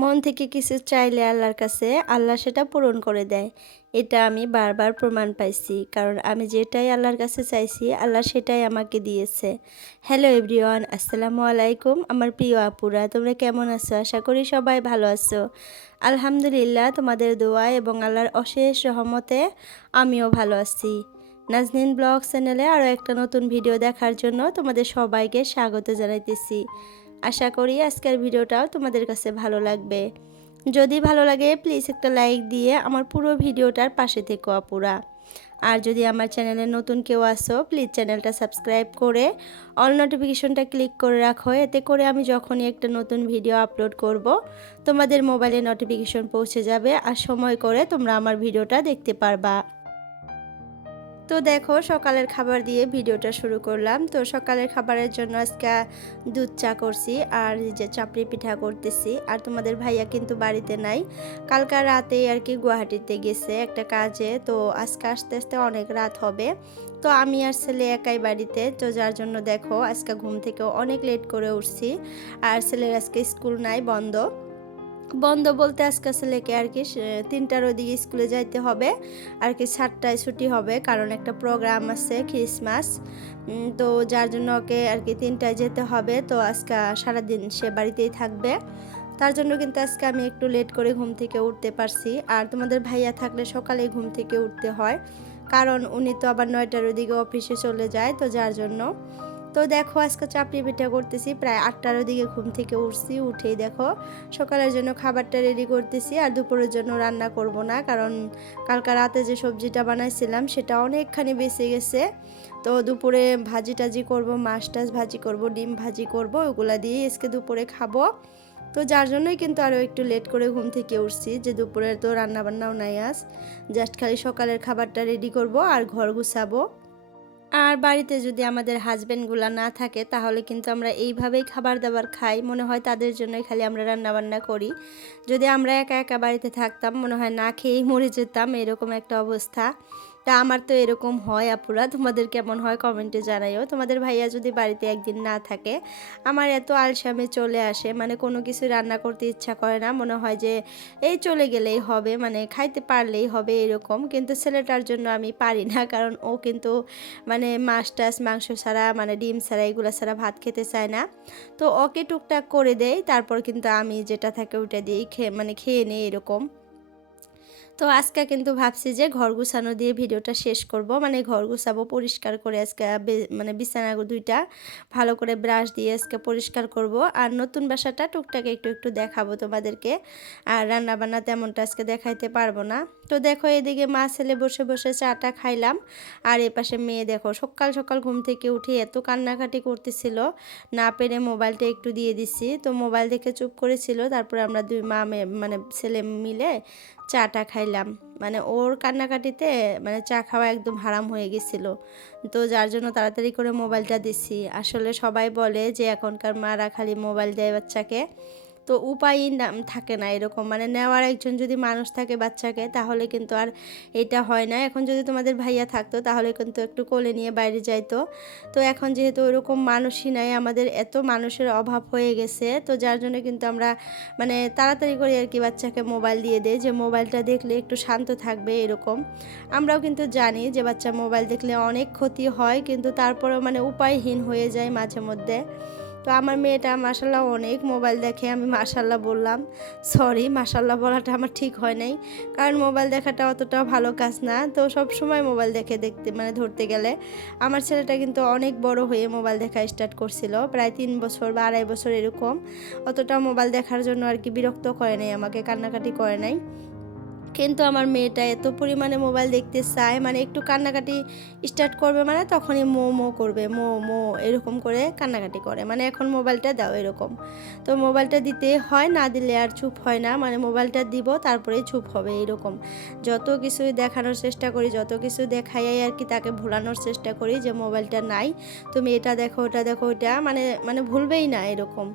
মন থেকে কিছু চাইলে আল্লাহর কাছে আল্লাহ সেটা পূরণ করে দেয়। এটা আমি বারবার প্রমাণ পাইছি। কারণ আমি যেটাই আল্লাহর কাছে চাইছি আল্লাহ সেটাই আমাকে দিয়েছে। হ্যালো এভরিওয়ান, আসসালামু আলাইকুম আমার প্রিয় আপুরা, তোমরা কেমন আছো? আশা করি সবাই ভালো আছো। আলহামদুলিল্লাহ, তোমাদের দোয়া এবং আল্লাহর অশেষ রহমতে আমিও ভালো আছি। নাজনীন ব্লগ চ্যানেলে আরও একটা নতুন ভিডিও দেখার জন্য তোমাদের সবাইকে স্বাগত জানাইতেছি। আশা করি আজকের ভিডিওটাও তোমাদের কাছে ভালো লাগবে। যদি ভালো লাগে প্লিজ একটা লাইক দিয়ে আমার পুরো ভিডিওটার পাশে থেকো আপুরা। আর যদি আমার চ্যানেলে নতুন কেউ আসো প্লিজ চ্যানেলটা সাবস্ক্রাইব করে অল নোটিফিকেশনটা ক্লিক করে রাখো। এতে করে আমি যখনই একটা নতুন ভিডিও আপলোড করব তোমাদের মোবাইলে নোটিফিকেশন পৌঁছে যাবে আর সময় করে তোমরা আমার ভিডিওটা দেখতে পারবা। তো দেখো, সকালের খাবার দিয়ে ভিডিওটা শুরু করলাম। তো সকালের খাবারের জন্য আজকে দুধ চা করছি আর যে চাপড়ি পিঠা করতেছি। আর তোমাদের ভাইয়া কিন্তু বাড়িতে নাই, কালকা রাতেই আর কি গুয়াহাটিতে গেছে একটা কাজে। তো আজকে আস্তে আস্তে অনেক রাত হবে। তো আমি আর ছেলে একাই বাড়িতে, তো যার জন্য দেখো আজকে ঘুম থেকে অনেক লেট করে উঠছি। আর ছেলের আজকে স্কুল নাই, বন্ধ। বন্ধ বলতে আজকে ছেলেকে আর কি 3টার ওদিকে স্কুলে যাইতে হবে আর কি, 7টায় ছুটি হবে কারণ একটা প্রোগ্রাম আছে ক্রিসমাস। তো যার জন্য ওকে আর কি 3টায় যেতে হবে। তো আজকে সারাদিন সে বাড়িতেই থাকবে। তার জন্য কিন্তু আজকে আমি একটু লেট করে ঘুম থেকে উঠতে পারছি। আর তোমাদের ভাইয়া থাকলে সকালে ঘুম থেকে উঠতে হয়, কারণ উনি তো আবার 9টার ওদিকে অফিসে চলে যায়। তো যার জন্য তো দেখো আজকে চাপড়ি পিঠা করতেছি, প্রায় 8টার দিকে ঘুম থেকে উঠছি। উঠেই দেখো সকালের জন্য খাবারটা রেডি করতেছি। আর দুপুরের জন্য রান্না করব না, কারণ কালকা রাতে যে সবজিটা বানাইছিলাম সেটা অনেকখানি বেঁচে গেছে। তো দুপুরে ভাজি টাজি করব, মাছ টাছ ভাজি করব, ডিম ভাজি করব, ওগুলা দিয়ে আজকে দুপুরে খাবো। তো যার জন্যই কিন্তু আরও একটু লেট করে ঘুম থেকে উঠছি, যে দুপুরে তো রান্না বান্নাও নাই আজ, জাস্ট খালি সকালের খাবারটা রেডি করব আর ঘর গুছাবো। আর বাড়িতে যদি আমাদের হাজবেন্ডগুলা না থাকে তাহলে কিন্তু আমরা এইভাবেই খাবার দাবার খাই, মনে হয় তাদের জন্যই খালি আমরা রান্না বান্না করি। যদি আমরা একা একা বাড়িতে থাকতাম মনে হয় না খেয়েই মরে যেতাম, এরকম একটা অবস্থা। তা আমার তো এরকম হয় আপুরা, তোমাদের কেমন হয় কমেন্টে জানাইও। তোমাদের ভাইয়া যদি বাড়িতে একদিন না থাকে আমার এত আলসামে চলে আসে, মানে কোনো কিছু রান্না করতে ইচ্ছা করে না, মনে হয় যে এই চলে গেলেই হবে, মানে খাইতে পারলেই হবে এরকম। কিন্তু ছেলেটার জন্য আমি পারি না, কারণ ও কিন্তু মানে মাছ টাছ মাংস ছাড়া, মানে ডিম ছাড়া, এগুলো ছাড়া ভাত খেতে চায় না। তো ওকে টুকটাক করে দেই, তারপর কিন্তু আমি যেটা থাকে ওটা দিয়েই খেয়ে নিই এরকম। তো আজকে কিন্তু ভাবছি যে ঘর গুছানো দিয়ে ভিডিওটা শেষ করব, মানে ঘর গুছাবো, পরিষ্কার করে আজকে মানে বিছানা দুইটা ভালো করে ব্রাশ দিয়ে আজকে পরিষ্কার করব। আর নতুন বাসাটা টুকটাক একটু একটু দেখাবো তোমাদেরকে। আর রান্না বান্না তেমনটা আজকে দেখাইতে পারবো না। তো দেখো এদিকে মা ছেলে বসে বসে চাটা খাইলাম। আর এপাশে মেয়ে দেখো সকাল সকাল ঘুম থেকে উঠে এত কান্নাকাটি করতেছিল, না পেরে মোবাইলটা একটু দিয়ে দিছি। তো মোবাইল দেখে চুপ করেছিল, তারপরে আমরা দুই মা মেয়ে মানে ছেলে মিলে চাটা খাইলাম। মানে ওর কান্নাকাটিতে মানে চা খাওয়া একদম হারাম হয়ে গেছিলো। তো যার জন্য তাড়াতাড়ি করে মোবাইলটা দিছি। আসলে সবাই বলে যে এখনকার মারা খালি মোবাইল দেয় বাচ্চাকে, তো উপায়ই থাকে না এরকম, মানে নেওয়ার একজন যদি মানুষ থাকে বাচ্চাকে তাহলে কিন্তু আর এটা হয় না। এখন যদি তোমাদের ভাইয়া থাকতো তাহলে কিন্তু একটু কোলে নিয়ে বাইরে যাইতো। তো এখন যেহেতু ওরকম মানুষই নাই, আমাদের এত মানুষের অভাব হয়ে গেছে, তো যার জন্য কিন্তু আমরা মানে তাড়াতাড়ি করে আর কি বাচ্চাকে মোবাইল দিয়ে দেয়, যে মোবাইলটা দেখলে একটু শান্ত থাকবে এরকম। আমরাও কিন্তু জানি যে বাচ্চা মোবাইল দেখলে অনেক ক্ষতি হয়, কিন্তু তারপরেও মানে উপায়হীন হয়ে যায় মাঝে মধ্যে। তো আমার মেয়েটা মাশাল্লাহ অনেক মোবাইল দেখে, আমি মাশাল্লাহ বললাম, সরি মাশাল্লাহ বলাটা আমার ঠিক হয় নাই, কারণ মোবাইল দেখাটা অতটাও ভালো কাজ না। তো সব সময় মোবাইল দেখতে মানে ধরতে গেলে আমার ছেলেটা কিন্তু অনেক বড় হয়ে মোবাইল দেখা স্টার্ট করছিল, প্রায় 3 বছর বা 2.5 বছর এরকম। অতটা মোবাইল দেখার জন্য আর কি বিরক্ত করে নাই আমাকে, কান্নাকাটি করে নাই। কিন্তু আমার মেয়েটা এত পরিমাণে মোবাইল দেখতে চায়, মানে একটু কান্নাকাটি স্টার্ট করবে মানে তখনই মো করবে, মো এরকম করে কান্নাকাটি করে, মানে এখন মোবাইলটা দাও এরকম। তো মোবাইলটা দিতে হয়, না দিলে আর চুপ হয় না, মানে মোবাইলটা দিব তারপরেই চুপ হবে এরকম। যত কিছুই দেখানোর চেষ্টা করি, যত কিছু দেখাই আর কি তাকে ভুলানোর চেষ্টা করি যে মোবাইলটা নাই, তুমি এটা দেখো ওটা দেখো, ওটা মানে মানে ভুলবেই না এরকম,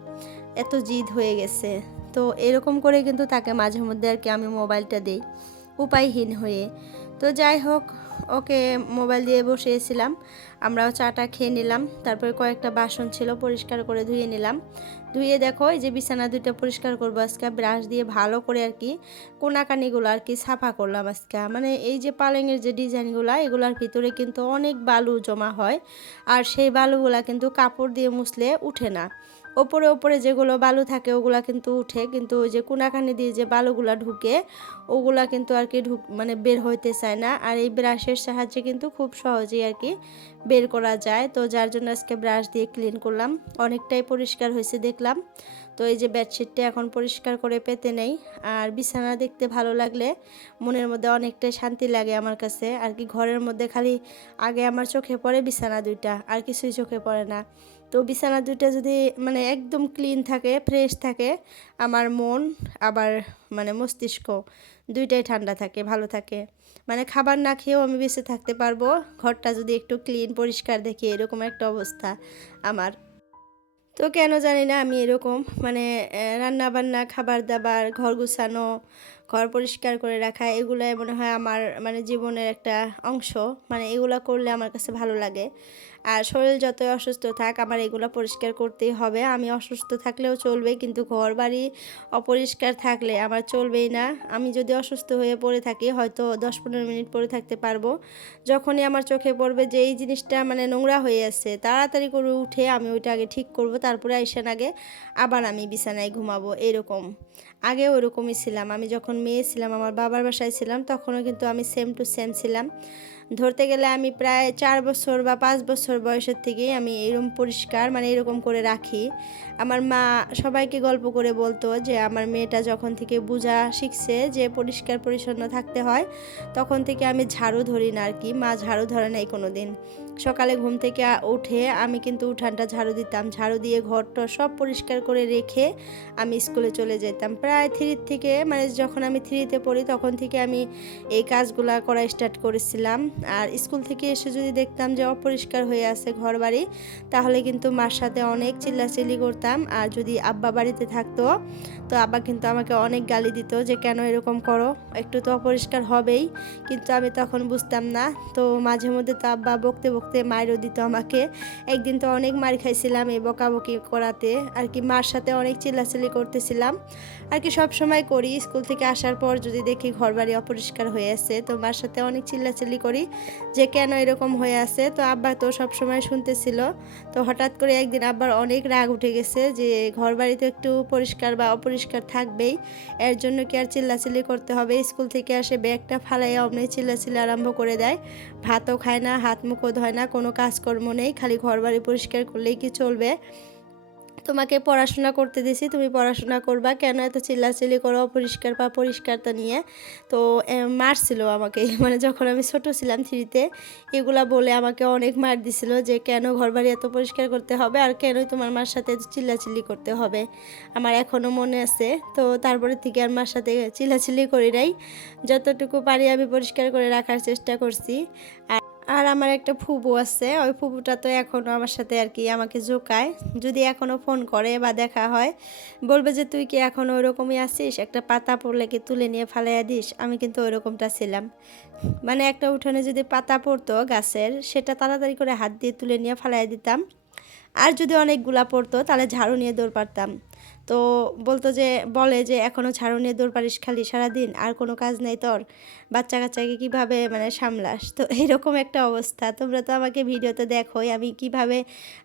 এত জিদ হয়ে গেছে। তো এরকম করে কিন্তু তাকে মাঝে মধ্যে আর কি আমি মোবাইলটা দিই। উপায়হীন হয়ে। তো যাই হোক, ওকে মোবাইল দিয়ে বসিয়েছিলাম, আমরাও চাটা খেয়ে নিলাম। তারপরে কয়েকটা বাসন ছিল পরিষ্কার করে ধুয়ে নিলাম। ধুয়ে দেখো এই যে বিছানা দুইটা পরিষ্কার করবো আজকে ব্রাশ দিয়ে ভালো করে আর কি কোনাকানিগুলো আর কি সাফা করলাম আজকে। মানে এই যে পালঙের যে ডিজাইনগুলো, এগুলোর ভিতরে কিন্তু অনেক বালু জমা হয়, আর সেই বালুগুলা কিন্তু কাপড় দিয়ে মুছলে উঠে না। ওপরে ওপরে যেগুলো বালু থাকে ওগুলা কিন্তু উঠে, কিন্তু ওই যে কোনাকানি দিয়ে যে বালুগুলা ঢুকে ওগুলা কিন্তু আর কি মানে বের হইতে চায় না। আর এই ব্রাশের সাহায্যে কিন্তু খুব সহজেই আর কি বের করা যায়। তো যার জন্য আজকে ব্রাশ দিয়ে ক্লিন করলাম, অনেকটাই পরিষ্কার হয়েছে দেখলাম। তো এই যে বেডশিটটা এখন পরিষ্কার করে পেতে নেই। আর বিছানা দেখতে ভালো লাগলে মনের মধ্যে অনেকটাই শান্তি লাগে আমার কাছে আর কি। ঘরের মধ্যে খালি আগে আমার চোখে পড়ে বিছানা দুইটা, আর কিছুই চোখে পড়ে না। তো বিছানা দুইটা যদি মানে একদম ক্লিন থাকে, ফ্রেশ থাকে, আমার মন আবার মানে মস্তিষ্ক দুইটাই ঠান্ডা থাকে, ভালো থাকে। মানে খাবার না খেয়েও আমি বেঁচে থাকতে পারবো, ঘরটা যদি একটু ক্লিন পরিষ্কার দেখি, এরকম একটা অবস্থা আমার। তো কেন জানি না আমি এরকম মানে রান্না বান্না, খাবার দাবার, ঘর গুছানো, ঘর পরিষ্কার করে রাখা, এগুলাই মনে হয় আমার মানে জীবনের একটা অংশ। মানে এগুলো করলে আমার কাছে ভালো লাগে। আর শরীর যতই অসুস্থ থাক, আমার এগুলো পরিষ্কার করতেই হবে। আমি অসুস্থ থাকলেও চলবে, কিন্তু ঘর বাড়ি অপরিষ্কার থাকলে আমার চলবেই না। আমি যদি অসুস্থ হয়ে পড়ে থাকি, হয়তো 10-15 মিনিট পরে থাকতে পারবো। যখনই আমার চোখে পড়বে যে এই জিনিসটা মানে নোংরা হয়ে আছে, তাড়াতাড়ি করে উঠে আমি ওইটা আগে ঠিক করব, তারপরে আইসার আগে আবার আমি বিছানায় ঘুমাবো। এরকম আগে ওরকমই ছিলাম। আমি যখন মেয়ে ছিলাম, আমার বাবার বাসায় ছিলাম, তখনও কিন্তু আমি সেম টু সেম ছিলাম। ধরতে গেলে আমি প্রায় 4 বছর বা 5 বছর বয়সের থেকেই আমি এরকম পরিষ্কার মানে এরকম করে রাখি। আমার মা সবাইকে গল্প করে বলতো যে আমার মেয়েটা যখন থেকে বোঝা শিখছে যে পরিষ্কার পরিচ্ছন্ন থাকতে হয়, তখন থেকে আমি ঝাড়ু ধরি না আর কি। মা ঝাড়ু ধরে নাই কোনো দিন। সকালে ঘুম থেকে উঠে আমি কিন্তু উঠানটা ঝাড়ু দিতাম, ঝাড়ু দিয়ে ঘরটা সব পরিষ্কার করে রেখে আমি স্কুলে চলে যেতাম। প্রায় 3 থেকে মানে যখন আমি 3তে পড়ি তখন থেকে আমি এই কাজগুলা করা স্টার্ট করেছিলাম। আর স্কুল থেকে এসে যদি দেখতাম যে অপরিষ্কার হয়ে আছে ঘর বাড়ি, তাহলে কিন্তু মার সাথে অনেক চিল্লাচিল্লি করতাম। আর যদি আব্বা বাড়িতে থাকতো, তো আব্বা কিন্তু আমাকে অনেক গালি দিত যে কেন এরকম করো, একটু তো অপরিষ্কার হবেই। কিন্তু আমি তখন বুঝতাম না। তো মাঝে মধ্যে তো আব্বা বকতে বকতে মারও দিত আমাকে। একদিন তো অনেক মার খাইছিলাম এই বকাবকি করাতে আর কি। মার সাথে অনেক চিল্লাচিল্লি করতেছিলাম আর কি, সব সময় করি। স্কুল থেকে আসার পর যদি দেখি ঘরবাড়ি অপরিষ্কার হয়ে আছে, তো মার সাথে অনেক চিল্লাচিল্লি করি যে কেন এরকম হয়ে আছে। তো আব্বা তো সব সময় শুনতেছিল। তো হঠাৎ করে একদিন আব্বার অনেক রাগ উঠে গেছে যে ঘরবাড়ি তো একটু পরিষ্কার বা অপরিষ্কার থাকবেই, এর জন্য কি আর চিল্লাচিল্লি করতে হবে। স্কুল থেকে আসে ব্যাগটা ফালাইয়া অমনি চিল্লাচিল্লি আরম্ভ করে দেয়। ভাতও খায় না, হাত মুখও ধয় না, কোনো কাজকর্ম নেই, খালি ঘরবাড়ি পরিষ্কার করলেই কি চলবে? তোমাকে পড়াশোনা করতে দিছি, তুমি পড়াশোনা করবা, কেন এত চিল্লাচিল্লি করো অপরিষ্কার বা পরিষ্কারতা নিয়ে? তো মারছিল আমাকে মানে যখন আমি ছোট ছিলাম 3তে, এগুলা বলে আমাকে অনেক মার দিছিল যে কেন ঘরবাড়ি এত পরিষ্কার করতে হবে, আর কেনই তোমার মার সাথে এত চিল্লাচিল্লি করতে হবে। আমার এখনও মনে আছে। তো তারপরে থেকে আর মার সাথে চিল্লাচিল্লি করি নাই, যতটুকু পারি আমি পরিষ্কার করে রাখার চেষ্টা করছি। আর আমার একটা ফুপু আছে, ওই ফুপুটা তো এখনও আমার সাথে আর কি আমাকে জোকায়। যদি এখনও ফোন করে বা দেখা হয়, বলবে যে তুই কি এখনও ওরকমই আছিস, একটা পাতা পড়লে কি তুলে নিয়ে ফালাইয়া দিস? আমি কিন্তু ওরকমটা ছিলাম। মানে একটা উঠানে যদি পাতা পড়তো গাছের, সেটা তাড়াতাড়ি করে হাত দিয়ে তুলে নিয়ে ফালাইয়া দিতাম। আর যদি অনেকগুলা পড়তো তাহলে ঝাড়ু নিয়ে দৌড় পারতাম। তো বলতো যে বলে যে এখনও ঝাড়ু নিয়ে দৌড় পারিস খালি সারাদিন, আর কোনো কাজ নেই তোর, বাচ্চা কাচ্চাকে কীভাবে মানে সামলাস? তো এইরকম একটা অবস্থা। তোমরা তো আমাকে ভিডিওতে দেখোই আমি কিভাবে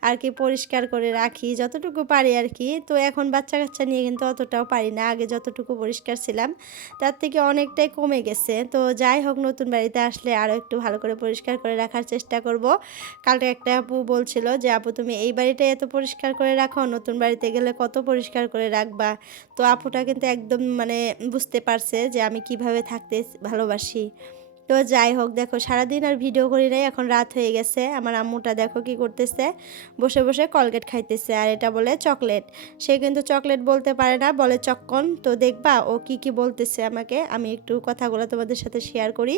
আর কি পরিষ্কার করে রাখি, যতটুকু পারি আর কি। তো এখন বাচ্চা কাচ্চা নিয়ে কিন্তু অতটাও পারি না, আগে যতটুকু পরিষ্কার ছিলাম তার থেকে অনেকটাই কমে গেছে। তো যাই হোক, নতুন বাড়িতে আসলে আরও একটু ভালো করে পরিষ্কার করে রাখার চেষ্টা করব। কালকে একটা আপু বলছিল যে আপু তুমি এই বাড়িটাই এত পরিষ্কার করে রাখো, নতুন বাড়িতে গেলে কত পরিষ্কার করে রাখবা। তো আপুটা কিন্তু একদম মানে বুঝতে পারছে যে আমি কিভাবে থাকতে ভালোবাসি। তো যাই হোক, দেখো সারাদিন আর ভিডিও করি নাই, এখন রাত হয়ে গেছে। আমার আম্মুটা দেখো কি করতেছে, বসে বসে কলগেট খাইতেছে, আর এটা বলে চকলেট। সে কিন্তু চকলেট বলতে পারে না, বলে চক্কন। তো দেখবা ও কি কি বলতেছে আমাকে, আমি একটু কথাগুলো তোমাদের সাথে শেয়ার করি।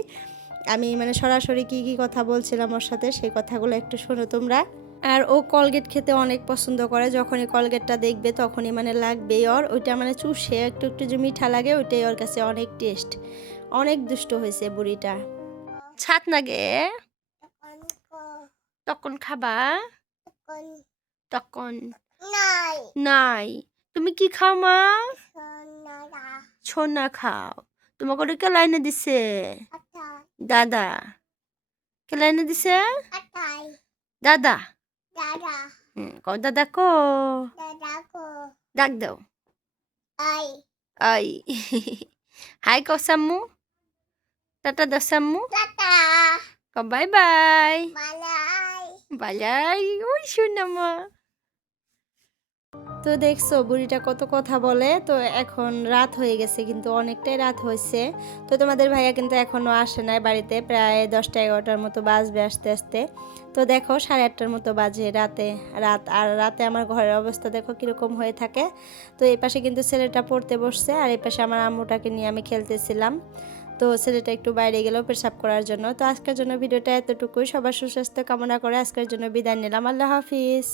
আমি মানে সরাসরি কি কি কথা বলছিলাম ওর সাথে, সেই কথাগুলো একটু শোনো তোমরা। আর ও কলগেট খেতে অনেক পছন্দ করে, যখনই কলগেটটা দেখবে তখনই মানে লাগবেই ওর। ওইটা মানে চুষে একটু একটু যে মিঠা লাগে, ওইটাই ওর কাছে অনেক টেস্ট। অনেক দুষ্ট হয়েছে বুড়িটা। ছাদ না গে তখন খাবা তখন নাই। তুমি কি খাও মা? ছোনা খাও। তোমাকে ওটা কে লাইনে দিছে? দাদা। কে লাইনে দিছে? দাদা। কও দাদা কো ডাক দাও। আই হাই কও সাম্মু। টাটা দাও সাম্মু। কও বাই বাই। বালাই ওই শোনা মা। তো দেখছো বুড়িটা কত কথা বলে। তো এখন রাত হয়ে গেছে, কিন্তু অনেকটাই রাত হয়েছে। তো তোমাদের ভাইয়া কিন্তু এখনো আসে নাই বাড়িতে, প্রায় 10টা-11টার মতো বাজবে আসতে আসতে। তো দেখো 8:30টার মতো বাজে রাতে আমার ঘরের অবস্থা দেখো কিরকম হয়ে থাকে। তো এই পাশে কিন্তু ছেলেটা পড়তে বসছে, আর এই পাশে আমার আম্মুটাকে নিয়ে আমি খেলতেছিলাম। তো ছেলেটা একটু বাইরে গেল পেশাব করার জন্য। তো আজকের জন্য ভিডিওটা এতটুকুই। সবার সুস্বাস্থ্য কামনা করে আজকের জন্য বিদায় নিলাম। আল্লাহ হাফিজ।